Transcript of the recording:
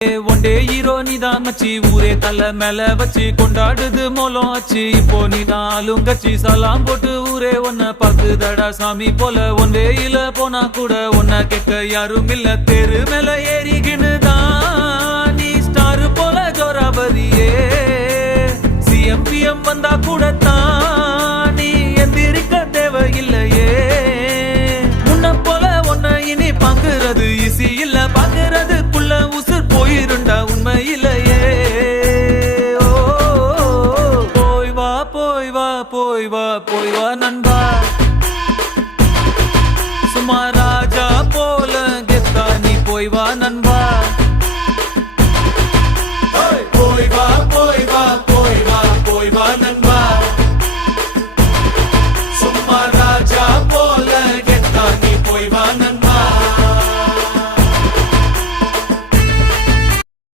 one day hero நீதான் மச்சி ஊரே தலை மேல வச்சு கொண்டாடுது மோலம் ஆச்சு இப்போ நீதான் ஆளுங்கச்சி சலாம் போட்டு ஊரே ஒன்ன பாக்குதடா சாமி போல ஒன்வேயில போனா கூட ஒன்ன கேட்க யாரும் இல்ல தெரு மேல ஏறிக்கினுதான் நீ ஸ்டார் போல ஜோராவரியே சிஎம்பிஎம் வந்தா கூட தான் நீ எந்திரிக்க தேவையில்லையே முன்ன போல ஒன்ன இனி பாக்குறது ஈஸி இல்ல பாக்குறதுக்குள்ள உசுர் போயிருண்டா உண்மையிலையே போய் வா போய் வா போய் வா போய் வா நண்ப